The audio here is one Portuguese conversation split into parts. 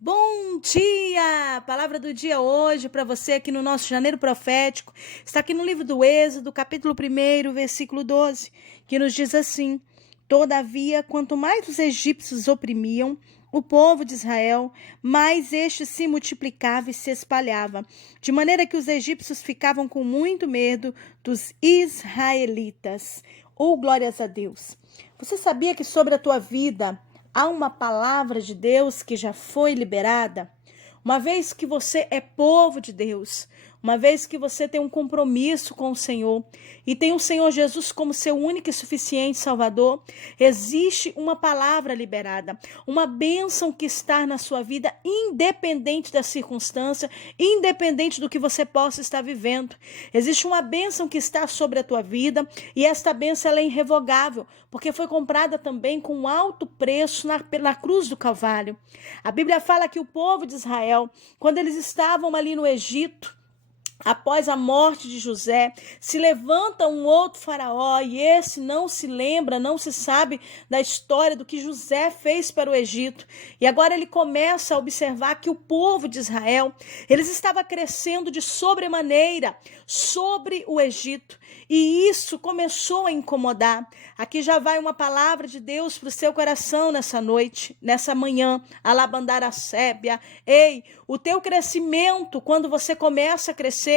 Bom dia! A palavra do dia hoje para você aqui no nosso Janeiro Profético está aqui no livro do Êxodo, capítulo 1, versículo 12, que nos diz assim: Todavia, quanto mais os egípcios oprimiam o povo de Israel, mais este se multiplicava e se espalhava, de maneira que os egípcios ficavam com muito medo dos israelitas. Glórias a Deus! Você sabia que sobre a tua vida há uma palavra de Deus que já foi liberada? Uma vez que você é povo de Deus, uma vez que você tem um compromisso com o Senhor e tem o Senhor Jesus como seu único e suficiente Salvador, existe uma palavra liberada, uma bênção que está na sua vida, independente da circunstância, independente do que você possa estar vivendo. Existe uma bênção que está sobre a tua vida e esta bênção ela é irrevogável, porque foi comprada também com um alto preço na cruz do Calvário. A Bíblia fala que o povo de Israel, quando eles estavam ali no Egito, após a morte de José, se levanta um outro faraó e esse não se lembra, não se sabe da história do que José fez para o Egito. E agora ele começa a observar que o povo de Israel, eles estava crescendo de sobremaneira sobre o Egito. E isso começou a incomodar. Aqui já vai uma palavra de Deus para o seu coração nessa noite, nessa manhã. Alabandara sébia. Ei, o teu crescimento, quando você começa a crescer,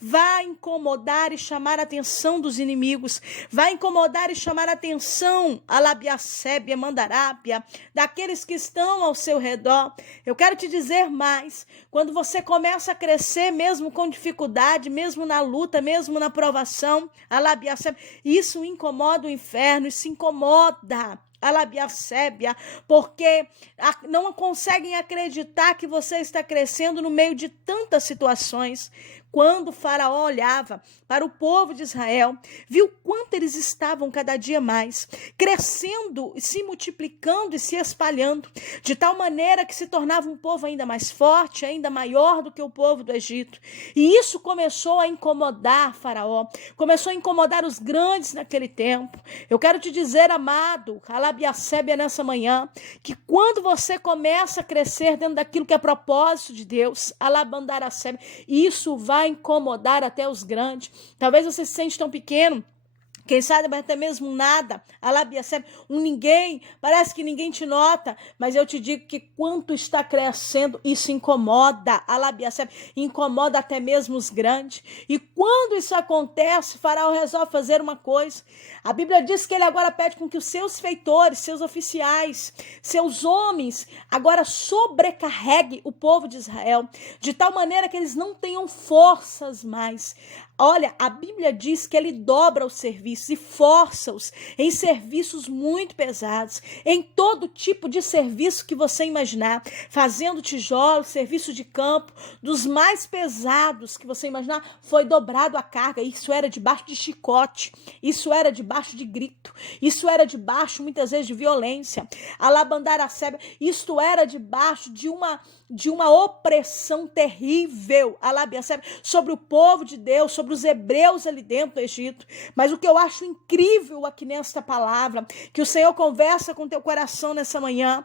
vai incomodar e chamar a atenção dos inimigos, vai incomodar e chamar a atenção, alabiacébia, mandarábia, daqueles que estão ao seu redor. Eu quero te dizer mais, quando você começa a crescer, mesmo com dificuldade, mesmo na luta, mesmo na provação, alabiacébia, isso incomoda o inferno, isso incomoda alabiacébia, porque não conseguem acreditar que você está crescendo no meio de tantas situações. Quando o faraó olhava para o povo de Israel, viu quanto eles estavam cada dia mais, crescendo, se multiplicando e se espalhando, de tal maneira que se tornava um povo ainda mais forte, ainda maior do que o povo do Egito. E isso começou a incomodar faraó, começou a incomodar os grandes naquele tempo. Eu quero te dizer, amado, alabiacébia nessa manhã, que quando você começa a crescer dentro daquilo que é propósito de Deus, alabandaracébia, isso vai incomodar até os grandes. Talvez você se sente tão pequeno, quem sabe até mesmo nada, um ninguém, parece que ninguém te nota, mas eu te digo que quanto está crescendo, isso incomoda, incomoda até mesmo os grandes. E quando isso acontece, o faraó resolve fazer uma coisa. A Bíblia diz que ele agora pede com que os seus feitores, seus oficiais, seus homens, agora sobrecarregue o povo de Israel, de tal maneira que eles não tenham forças mais. Olha, a Bíblia diz que ele dobra os serviços e força-os em serviços muito pesados, em todo tipo de serviço que você imaginar, fazendo tijolos, serviço de campo, dos mais pesados que você imaginar, foi dobrado a carga. Isso era debaixo de chicote, isso era debaixo de grito, isso era debaixo, muitas vezes, de violência. Alabandaracébia, isto era debaixo de uma opressão terrível, sobre o povo de Deus, sobre os hebreus ali dentro do Egito. Mas o que eu acho incrível aqui nesta palavra, que o Senhor conversa com teu coração nessa manhã,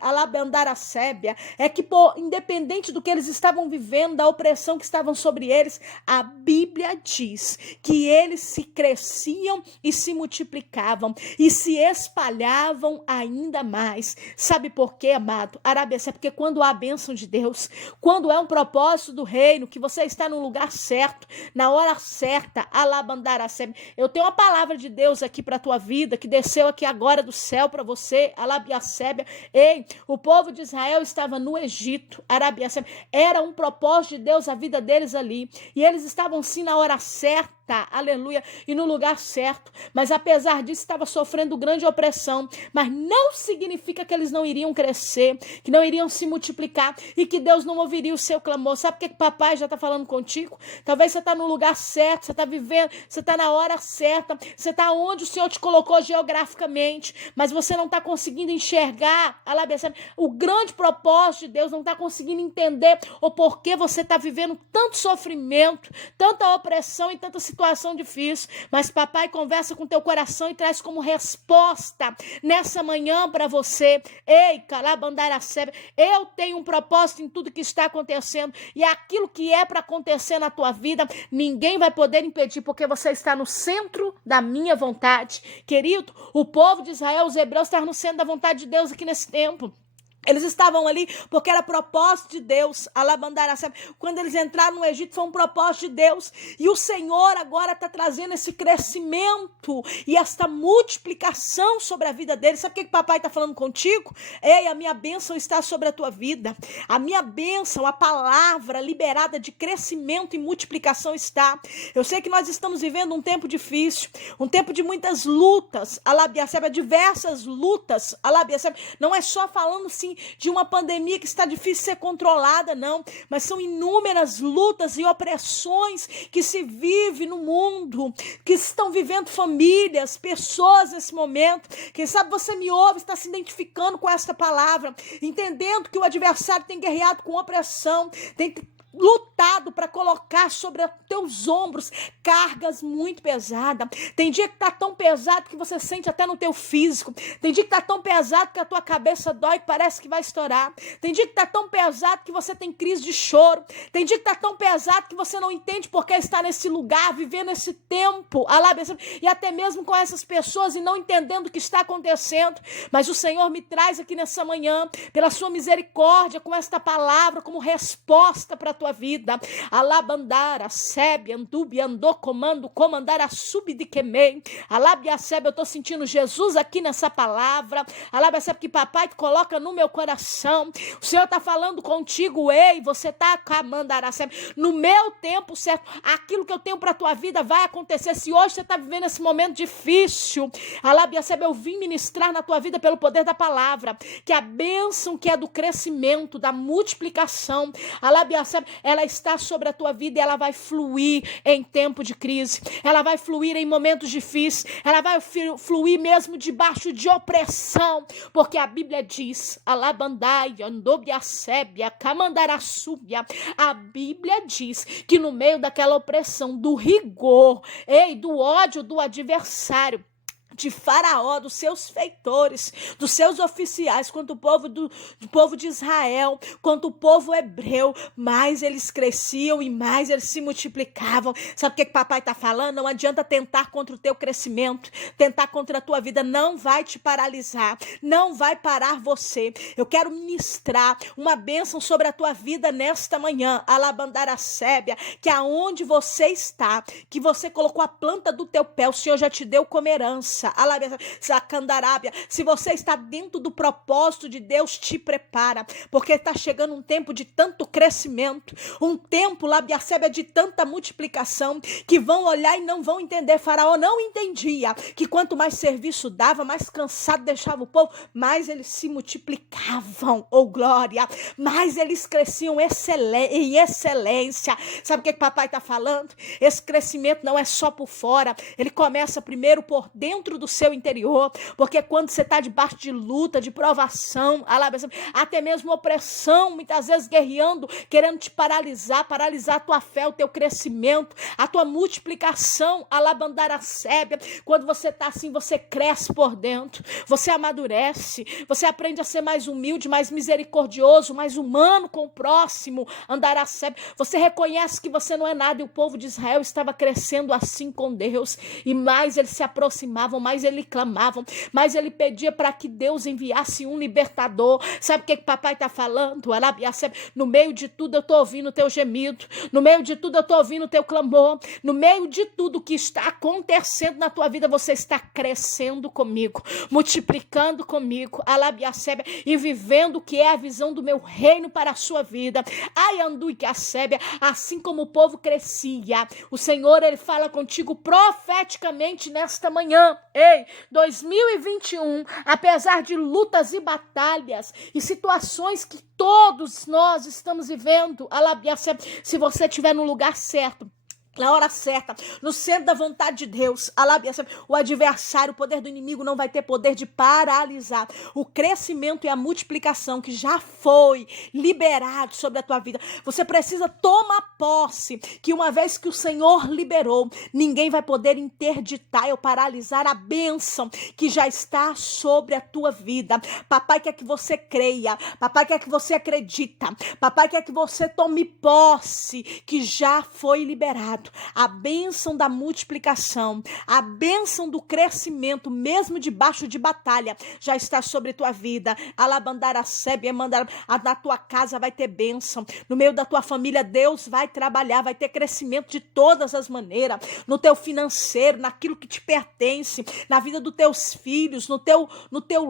alabandaracébia, é que independente do que eles estavam vivendo, da opressão que estavam sobre eles, a Bíblia diz que eles se cresciam e se multiplicavam e se espalhavam ainda mais. Sabe por quê, amado? É porque quando há a bênção de Deus, quando é um propósito do reino, que você está no lugar certo, na hora certa, alabandaracébia. Eu tenho uma palavra de Deus aqui para a tua vida, que desceu aqui agora do céu para você, alabiacébia. Ei, o povo de Israel estava no Egito, arabiacébia. Era um propósito de Deus a vida deles ali, e eles estavam sim na hora certa, aleluia, e no lugar certo, mas apesar disso estava sofrendo grande opressão, mas não significa que eles não iriam crescer, que não iriam se multiplicar e que Deus não ouviria o seu clamor. Sabe por que papai já está falando contigo? Talvez você está no lugar certo, você está vivendo, você está na hora certa, você está onde o Senhor te colocou geograficamente, mas você não está conseguindo enxergar o grande propósito de Deus, não está conseguindo entender o porquê você está vivendo tanto sofrimento, tanta opressão e tanta situação difícil. Mas papai conversa com teu coração e traz como resposta nessa manhã para você: ei, Calabandaracebe, eu tenho um propósito em tudo que está acontecendo, e aquilo que é para acontecer na tua vida, ninguém vai poder impedir, porque você está no centro da minha vontade. Querido, o povo de Israel, os hebreus, estavam no centro da vontade de Deus aqui nesse tempo. Eles estavam ali porque era propósito de Deus. Quando eles entraram no Egito, foi um propósito de Deus. E o Senhor agora está trazendo esse crescimento e esta multiplicação sobre a vida deles. Sabe o que papai está falando contigo? Ei, a minha bênção está sobre a tua vida. A minha bênção, a palavra liberada de crescimento e multiplicação está. Eu sei que nós estamos vivendo um tempo difícil, um tempo de muitas lutas, diversas lutas. Não é só falando sim de uma pandemia que está difícil de ser controlada, não, mas são inúmeras lutas e opressões que se vive no mundo, que estão vivendo famílias, pessoas nesse momento. Quem sabe você me ouve, está se identificando com esta palavra, entendendo que o adversário tem guerreado com opressão, tem lutado para colocar sobre os teus ombros cargas muito pesadas. Tem dia que tá tão pesado que você sente até no teu físico. Tem dia que tá tão pesado que a tua cabeça dói, que parece que vai estourar. Tem dia que tá tão pesado que você tem crise de choro. Tem dia que tá tão pesado que você não entende porque está nesse lugar, vivendo esse tempo, e até mesmo com essas pessoas e não entendendo o que está acontecendo. Mas o Senhor me traz aqui nessa manhã, pela sua misericórdia, com esta palavra como resposta para tua vida. Alabandara, sebe, andubi, andou, comandara, sub de quemei. Alabia, sebe, eu estou sentindo Jesus aqui nessa palavra. Alabia, sebe, que papai te coloca no meu coração. O Senhor está falando contigo, ei, você está camandara, sebe, no meu tempo certo, aquilo que eu tenho para tua vida vai acontecer. Se hoje você está vivendo esse momento difícil, alabia, sebe, eu vim ministrar na tua vida pelo poder da palavra, que a bênção que é do crescimento, da multiplicação, alabia, sebe, ela está sobre a tua vida e ela vai fluir em tempo de crise, ela vai fluir em momentos difíceis, ela vai fluir mesmo debaixo de opressão, porque a Bíblia diz, alabandaia, andobiacébia, camandaraçúbia, a Bíblia diz que no meio daquela opressão, do rigor, do ódio do adversário, de Faraó, dos seus feitores, dos seus oficiais, quanto o povo de Israel, quanto o povo hebreu, mais eles cresciam e mais eles se multiplicavam. Sabe o que papai está falando? Não adianta tentar contra o teu crescimento, tentar contra a tua vida, não vai te paralisar, não vai parar você. Eu quero ministrar uma bênção sobre a tua vida nesta manhã, alabandaracébia, que aonde você está, que você colocou a planta do teu pé, o Senhor já te deu como herança. Se você está dentro do propósito de Deus, te prepara, porque está chegando um tempo de tanto crescimento, um tempo, labiacébia, de tanta multiplicação, que vão olhar e não vão entender. Faraó não entendia que quanto mais serviço dava, mais cansado deixava o povo, mais eles se multiplicavam, glória, mais eles cresciam em excelência. Sabe o que papai está falando? Esse crescimento não é só por fora, ele começa primeiro por dentro do seu interior, porque quando você está debaixo de luta, de provação, até mesmo opressão, muitas vezes guerreando, querendo te paralisar a tua fé, o teu crescimento, a tua multiplicação, alabandaracébia, quando você está assim, você cresce por dentro, você amadurece, você aprende a ser mais humilde, mais misericordioso, mais humano com o próximo, andaracébia, você reconhece que você não é nada, e o povo de Israel estava crescendo assim com Deus, e mais eles se aproximavam, mais ele clamavam, mais ele pedia para que Deus enviasse um libertador. Sabe o que papai está falando? No meio de tudo eu estou ouvindo o teu gemido, no meio de tudo eu estou ouvindo o teu clamor, no meio de tudo que está acontecendo na tua vida, você está crescendo comigo, multiplicando comigo, e vivendo o que é a visão do meu reino para a sua vida. Assim como o povo crescia, o Senhor, ele fala contigo profeticamente nesta manhã. 2021, apesar de lutas e batalhas e situações que todos nós estamos vivendo, se você estiver no lugar certo, na hora certa, no centro da vontade de Deus, o adversário, o poder do inimigo não vai ter poder de paralisar o crescimento e a multiplicação que já foi liberado sobre a tua vida. Você precisa tomar posse que uma vez que o Senhor liberou, ninguém vai poder interditar ou paralisar a bênção que já está sobre a tua vida. Papai quer que você creia, papai quer que você acredita, papai quer que você tome posse que já foi liberado. A bênção da multiplicação, a bênção do crescimento, mesmo debaixo de batalha, já está sobre tua vida. Alabandara sebe, na tua casa vai ter bênção, no meio da tua família Deus vai trabalhar, vai ter crescimento de todas as maneiras, no teu financeiro, naquilo que te pertence, na vida dos teus filhos, no teu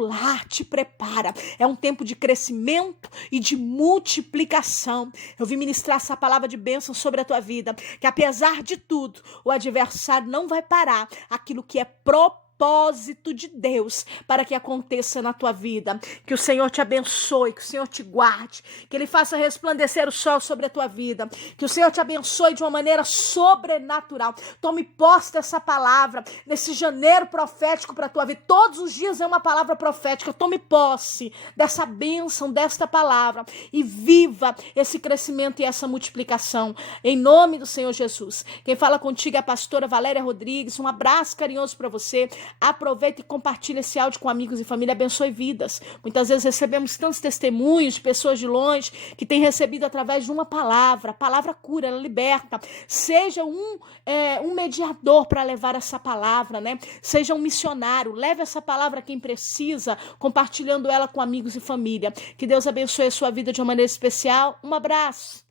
lar. Te prepara, é um tempo de crescimento e de multiplicação. Eu vim ministrar essa palavra de bênção sobre a tua vida, que apesar de tudo, o adversário não vai parar aquilo que é propósito de Deus para que aconteça na tua vida. Que o Senhor te abençoe, que o Senhor te guarde, que Ele faça resplandecer o sol sobre a tua vida, que o Senhor te abençoe de uma maneira sobrenatural. Tome posse dessa palavra nesse janeiro profético para a tua vida. Todos os dias é uma palavra profética. Tome posse dessa bênção, desta palavra e viva esse crescimento e essa multiplicação em nome do Senhor Jesus. Quem fala contigo é a pastora Valéria Rodrigues. Um abraço carinhoso para você. Aproveita e compartilha esse áudio com amigos e família, abençoe vidas. Muitas vezes recebemos tantos testemunhos de pessoas de longe que têm recebido através de uma palavra. A palavra cura, ela liberta. Seja um mediador para levar essa palavra, né? Seja um missionário, leve essa palavra a quem precisa, compartilhando ela com amigos e família. Que Deus abençoe a sua vida de uma maneira especial. Um abraço.